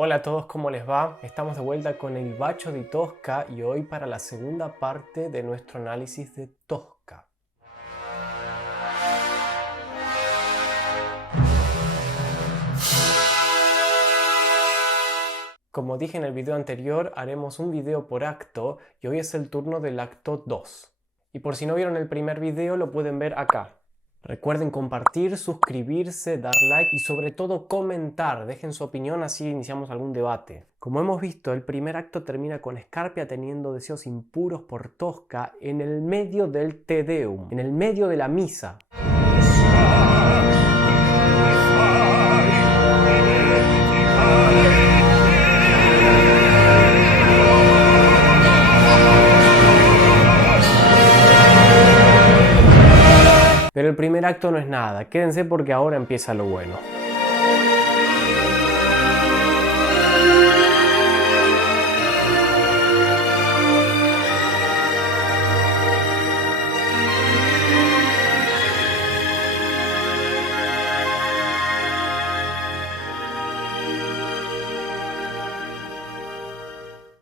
Hola a todos, ¿cómo les va? Estamos de vuelta con il Bacio di Tosca y hoy para la segunda parte de nuestro análisis de Tosca. Como dije en el video anterior, haremos un video por acto y hoy es el turno del acto 2. Y por si no vieron el primer video, lo pueden ver acá. Recuerden compartir, suscribirse, dar like y sobre todo comentar. Dejen su opinión, así iniciamos algún debate. Como hemos visto, el primer acto termina con Scarpia teniendo deseos impuros por Tosca en el medio del Te Deum, en el medio de la misa. Pero el primer acto no es nada, quédense porque ahora empieza lo bueno.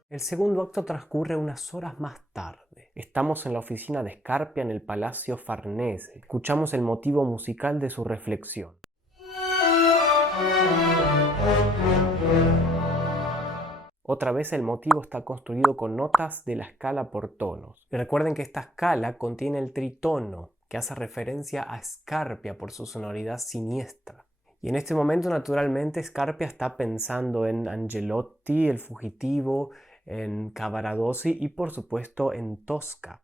El segundo acto transcurre unas horas más tarde. Estamos en la oficina de Scarpia en el Palacio Farnese. Escuchamos el motivo musical de su reflexión. Otra vez el motivo está construido con notas de la escala por tonos. Y recuerden que esta escala contiene el tritono, que hace referencia a Scarpia por su sonoridad siniestra. Y en este momento, naturalmente, Scarpia está pensando en Angelotti, el fugitivo, en Cavaradossi y por supuesto en Tosca.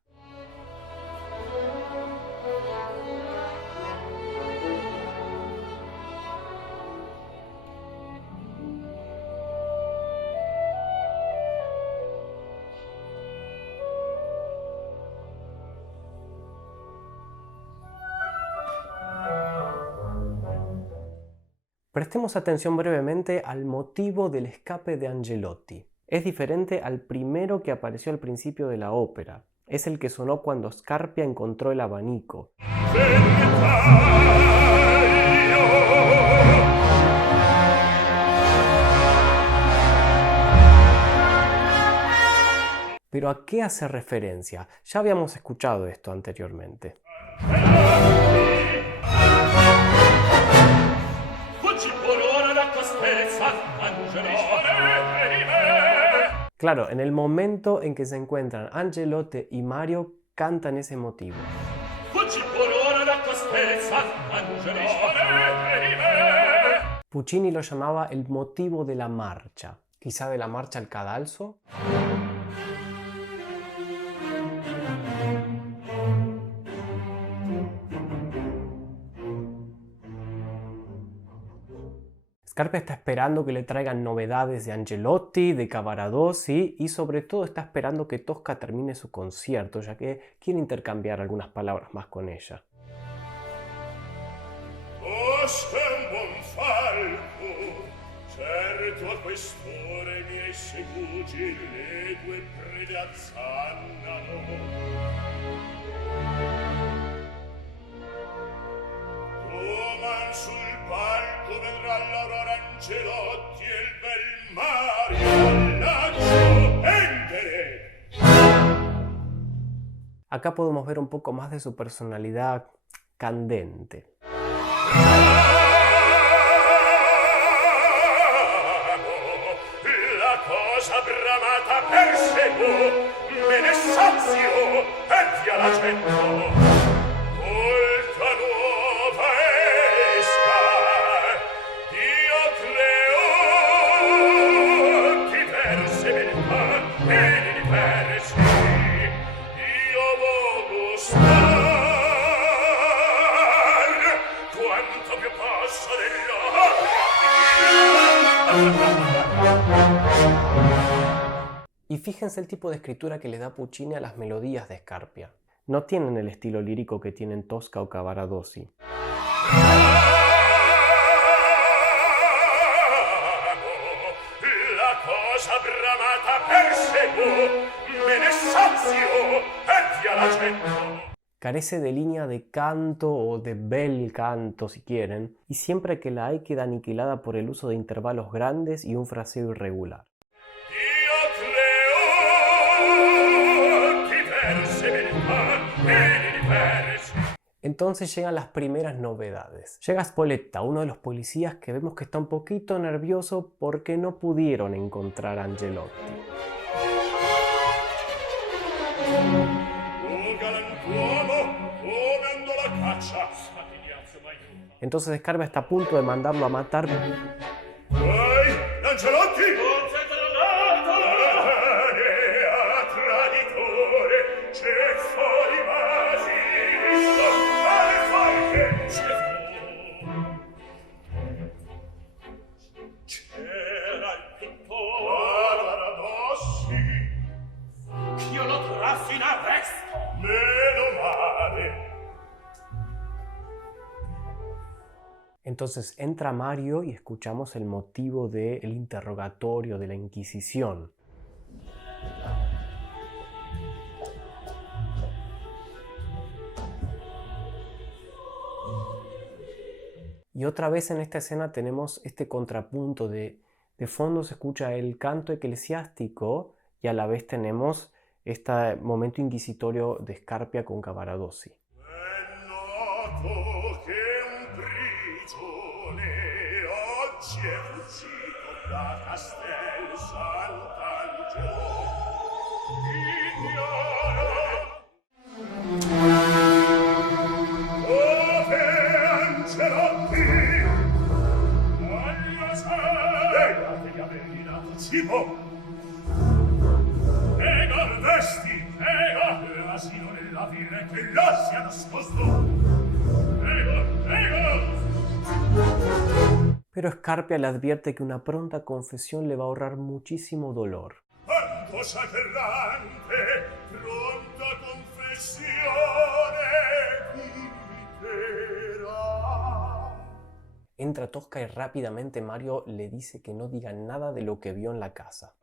Prestemos atención brevemente al motivo del escape de Angelotti. Es diferente al primero que apareció al principio de la ópera. Es el que sonó cuando Scarpia encontró el abanico. ¿Pero a qué hace referencia? Ya habíamos escuchado esto anteriormente. Claro, en el momento en que se encuentran Angelotti y Mario, cantan ese motivo. Puccini lo llamaba el motivo de la marcha, quizá de la marcha al cadalso. Scarpia está esperando que le traigan novedades de Angelotti, de Cavaradossi y sobre todo está esperando que Tosca termine su concierto, ya que quiere intercambiar algunas palabras más con ella. Sul palco vedrà l'aurora Angelotti e il bel Mario laggiù endere. Acá podemos ver un poco más de su personalidad candente. La cosa bramata perseguo, me ne sazio e via l'accetto. Y fíjense el tipo de escritura que le da Puccini a las melodías de Scarpia. No tienen el estilo lírico que tienen Tosca o Cavaradossi. La cosa bramata perseguo, me ne sazio e via l'accetto. Carece de línea de canto o de bel canto si quieren, y siempre que la hay queda aniquilada por el uso de intervalos grandes y un fraseo irregular. Entonces llegan las primeras novedades. Llega Spoletta, uno de los policías que vemos que está un poquito nervioso porque no pudieron encontrar a Angelotti. Entonces Scarpia está a punto de mandarlo a matar. Entonces entra Mario y escuchamos el motivo del interrogatorio de la Inquisición. Y otra vez en esta escena tenemos este contrapunto de fondo se escucha el canto eclesiástico y a la vez tenemos este momento inquisitorio de Scarpia con Cavaradossi. Pero Scarpia le advierte que una pronta confesión le va a ahorrar muchísimo dolor. Entra Tosca y rápidamente Mario le dice que no diga nada de lo que vio en la casa.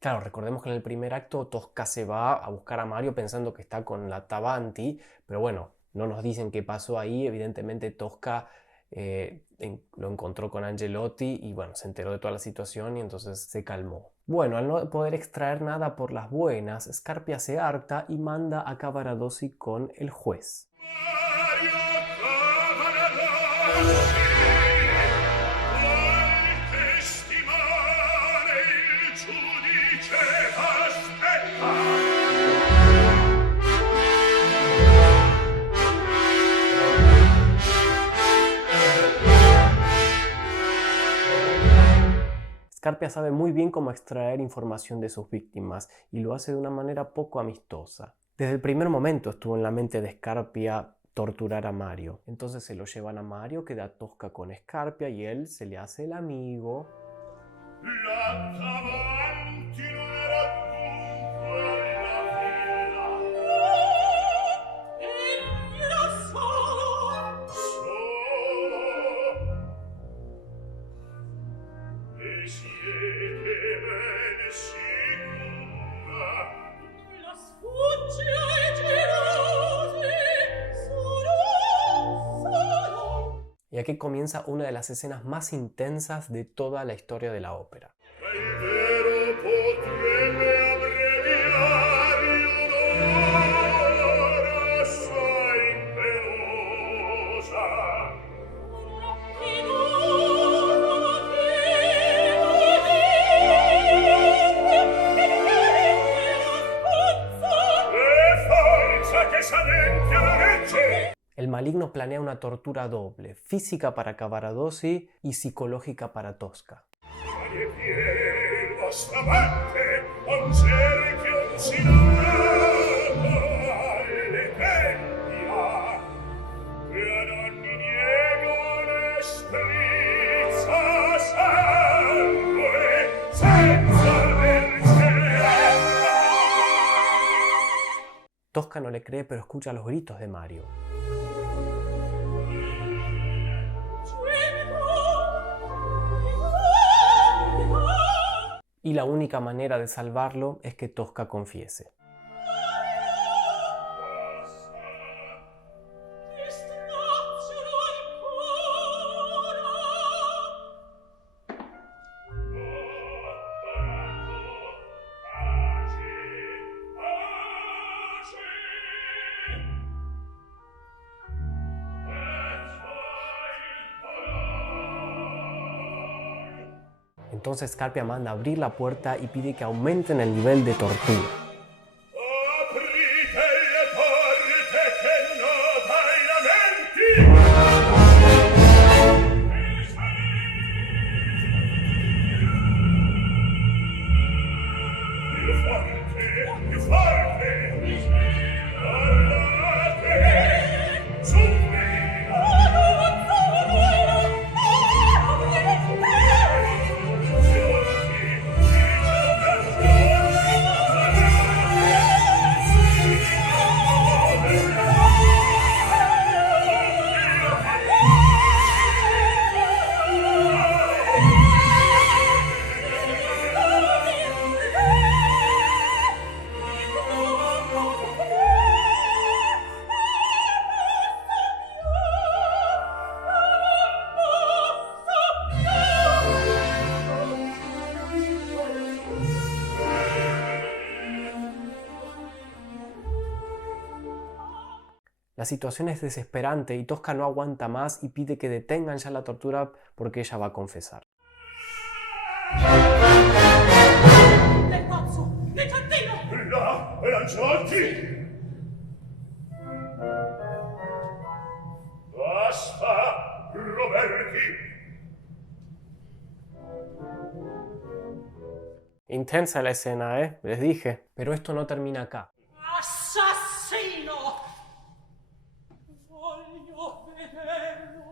Claro, recordemos que en el primer acto Tosca se va a buscar a Mario pensando que está con la Tavanti, pero bueno, no nos dicen qué pasó ahí. Evidentemente Tosca lo encontró con Angelotti y bueno, se enteró de toda la situación y entonces se calmó. Bueno, al no poder extraer nada por las buenas, Scarpia se harta y manda a Cavaradossi con el juez. Scarpia sabe muy bien cómo extraer información de sus víctimas y lo hace de una manera poco amistosa. Desde el primer momento estuvo en la mente de Scarpia torturar a Mario. Entonces se lo llevan a Mario, queda Tosca con Scarpia y él se le hace el amigo. Y aquí comienza una de las escenas más intensas de toda la historia de la ópera. El maligno planea una tortura doble, física para Cavaradossi y psicológica para Tosca. Tosca no le cree, pero escucha los gritos de Mario. y la única manera de salvarlo es que Tosca confiese. Entonces Scarpia manda abrir la puerta y pide que aumenten el nivel de tortura. Aprite le porte che nota i lamenti! Più forte, più forte! Parlate! Subito! La situación es desesperante y Tosca no aguanta más y pide que detengan ya la tortura porque ella va a confesar. Nel pozzo! Nel giardino! Là, Lancioti! Basta, Roberti! Intensa la escena, les dije. Pero esto no termina acá. Assassino! Voglio vederlo!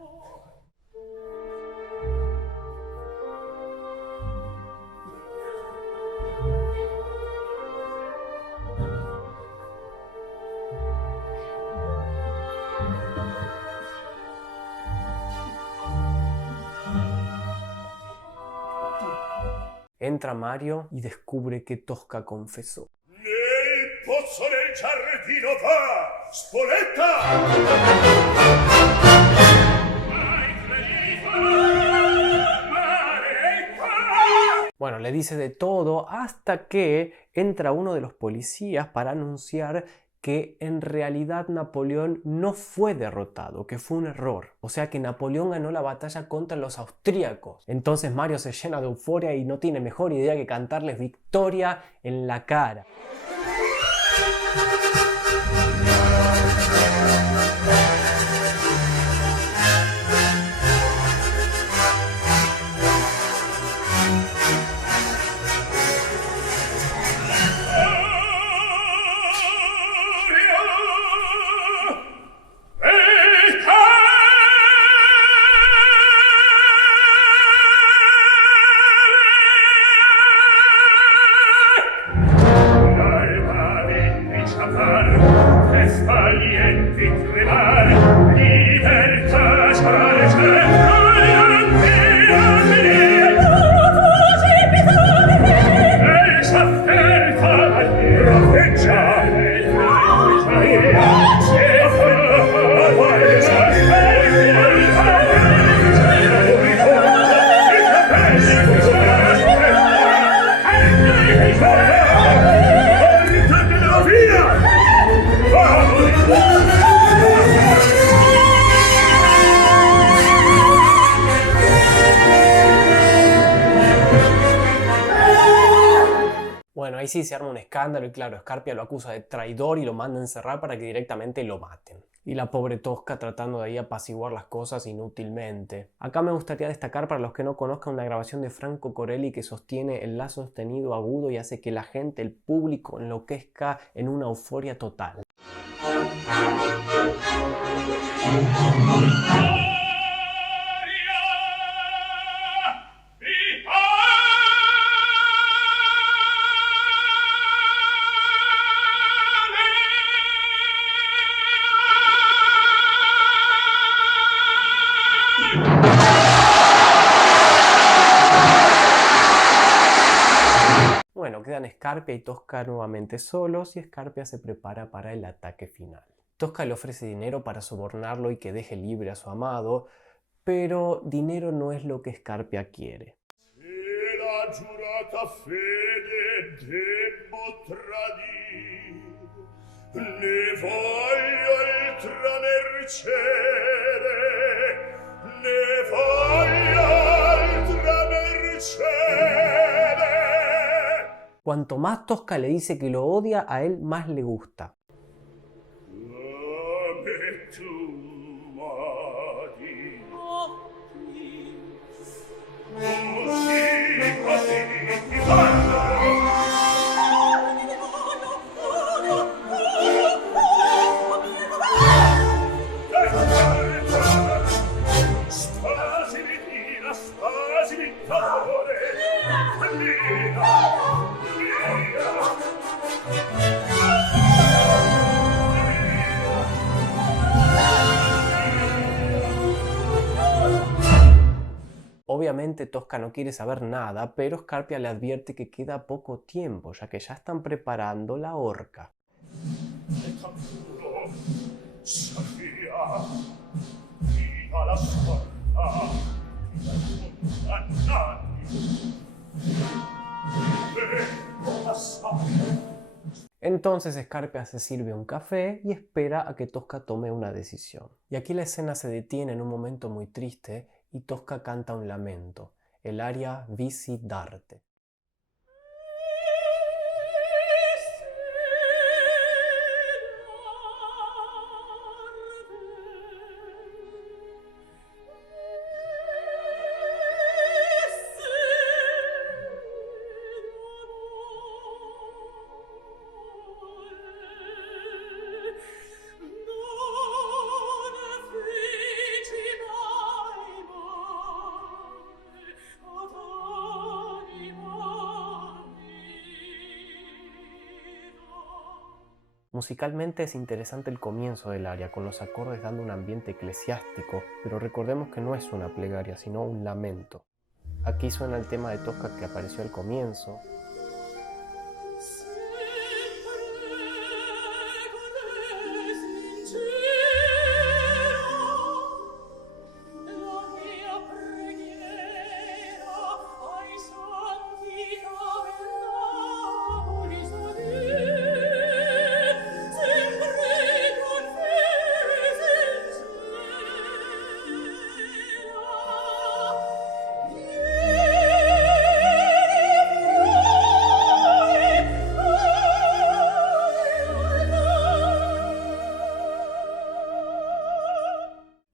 Entra Mario y descubre que Tosca confesó. Nel pozzo del giardino va, Spoletta! Bueno, le dice de todo hasta que entra uno de los policías para anunciar que en realidad Napoleón no fue derrotado, que fue un error. O sea que Napoleón ganó la batalla contra los austríacos. Entonces Mario se llena de euforia y no tiene mejor idea que cantarles victoria en la cara. Bueno, ahí sí se arma un escándalo y claro, Scarpia lo acusa de traidor y lo manda a encerrar para que directamente lo maten. Y la pobre Tosca tratando de ahí apaciguar las cosas inútilmente. Acá me gustaría destacar para los que no conozcan una grabación de Franco Corelli que sostiene el la sostenido agudo y hace que la gente, el público, enloquezca en una euforia total. Scarpia y Tosca nuevamente solos y Scarpia se prepara para el ataque final. Tosca le ofrece dinero para sobornarlo y que deje libre a su amado, pero dinero no es lo que Scarpia quiere. Se la giurata fede debbo tradir, ne voglio altra mercede, ne voglio altra mercede. Cuanto más Tosca le dice que lo odia, a él más le gusta. Ame tu madi, così, così ti parlo. Obviamente Tosca no quiere saber nada, pero Scarpia le advierte que queda poco tiempo, ya que ya están preparando la horca. Entonces Scarpia se sirve un café y espera a que Tosca tome una decisión. Y aquí la escena se detiene en un momento muy triste y Tosca canta un lamento, el aria Visi d'arte. Musicalmente es interesante el comienzo del aria, con los acordes dando un ambiente eclesiástico, pero recordemos que no es una plegaria, sino un lamento. Aquí suena el tema de Tosca que apareció al comienzo.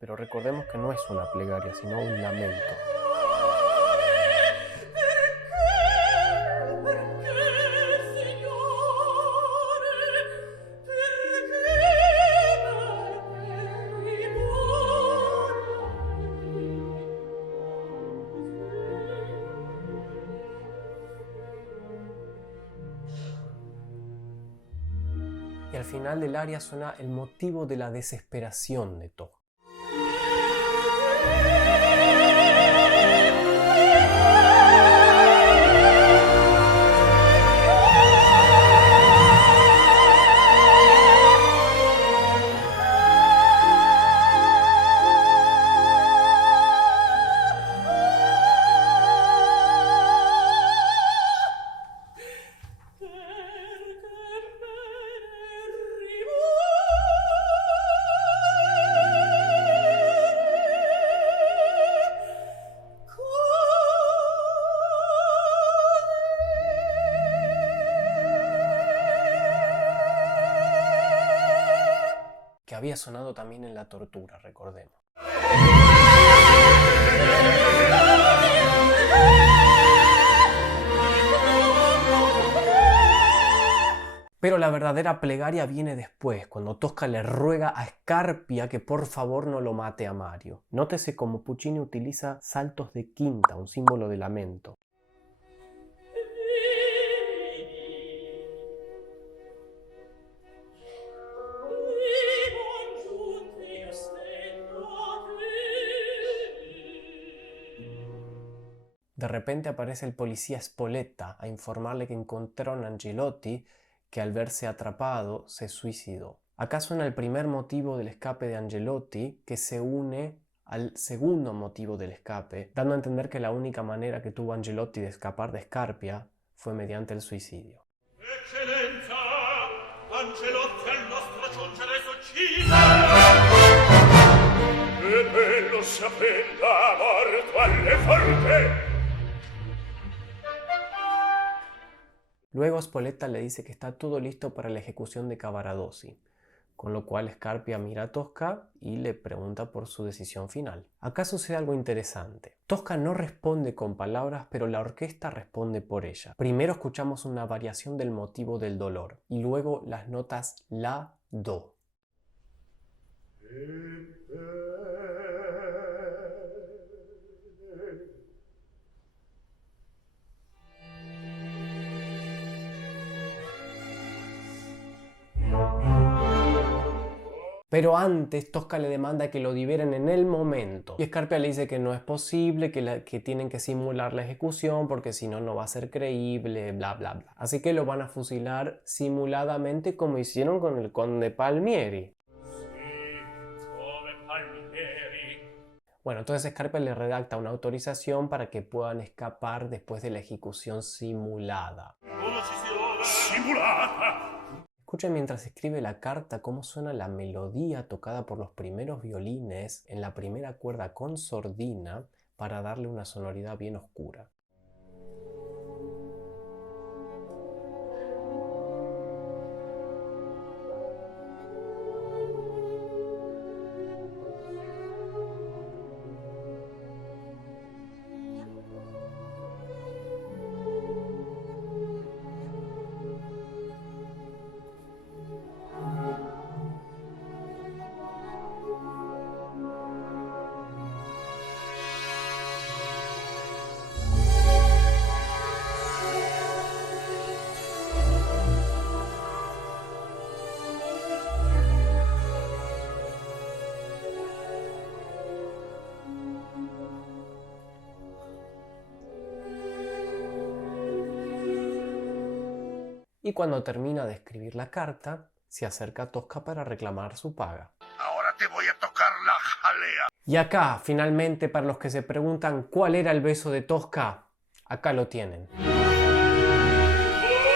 Pero recordemos que no es una plegaria, sino un lamento. Y al final del aria suena el motivo de la desesperación de Tosca. Que había sonado también en La Tortura, recordemos. Pero la verdadera plegaria viene después, cuando Tosca le ruega a Scarpia que por favor no lo mate a Mario. Nótese cómo Puccini utiliza saltos de quinta, un símbolo de lamento. De repente aparece el policía Spoletta a informarle que encontraron a Angelotti, que al verse atrapado se suicidó. Acá suena el primer motivo del escape de Angelotti, que se une al segundo motivo del escape, dando a entender que la única manera que tuvo Angelotti de escapar de Scarpia fue mediante el suicidio. Eccellenza, Angelotti al nostro giungere s'uccide. E bello sapenda morto alle forche. Luego Spoletta le dice que está todo listo para la ejecución de Cavaradossi, con lo cual Scarpia mira a Tosca y le pregunta por su decisión final. Acá sucede algo interesante. Tosca no responde con palabras, pero la orquesta responde por ella. Primero escuchamos una variación del motivo del dolor y luego las notas la, do. Pero antes Tosca le demanda que lo liberen en el momento. Y Scarpia le dice que no es posible, que tienen que simular la ejecución porque si no, no va a ser creíble, bla, bla, bla. Así que lo van a fusilar simuladamente como hicieron con el conde Palmieri. Bueno, entonces Scarpia le redacta una autorización para que puedan escapar después de la ejecución simulada. Simulata! Escuchen mientras escribe la carta cómo suena la melodía tocada por los primeros violines en la primera cuerda con sordina para darle una sonoridad bien oscura. Y cuando termina de escribir la carta, se acerca a Tosca para reclamar su paga. Ahora te voy a tocar la jalea. Y acá, finalmente, para los que se preguntan cuál era el beso de Tosca, acá lo tienen.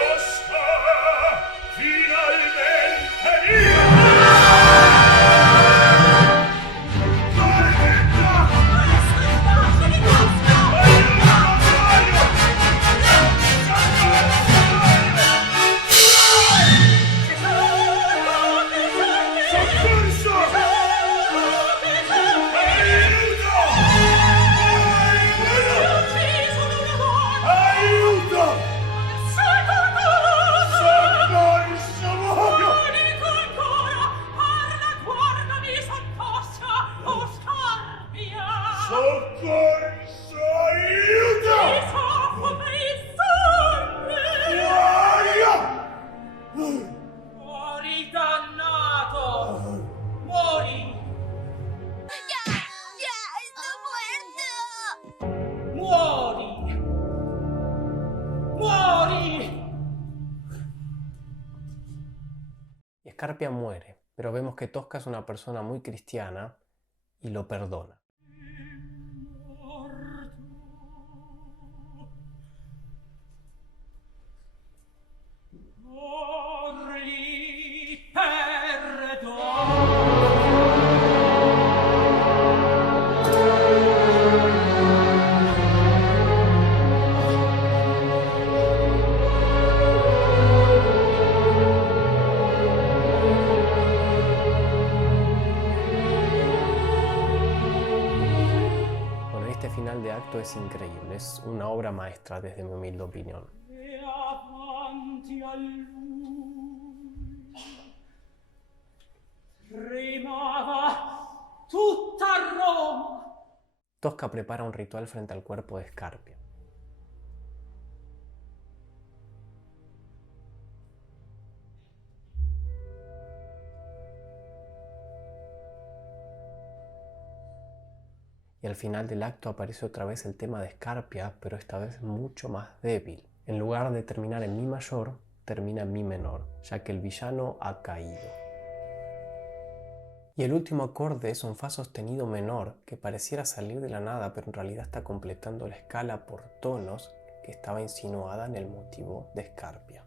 Tosca, finalmente mia! Scarpia muere, pero vemos que Tosca es una persona muy cristiana y lo perdona. Final de acto es increíble, es una obra maestra desde mi humilde opinión. Tosca prepara un ritual frente al cuerpo de Scarpia. Y al final del acto aparece otra vez el tema de Scarpia, pero esta vez mucho más débil. En lugar de terminar en mi mayor, termina en mi menor, ya que el villano ha caído. Y el último acorde es un fa sostenido menor, que pareciera salir de la nada, pero en realidad está completando la escala por tonos que estaba insinuada en el motivo de Scarpia.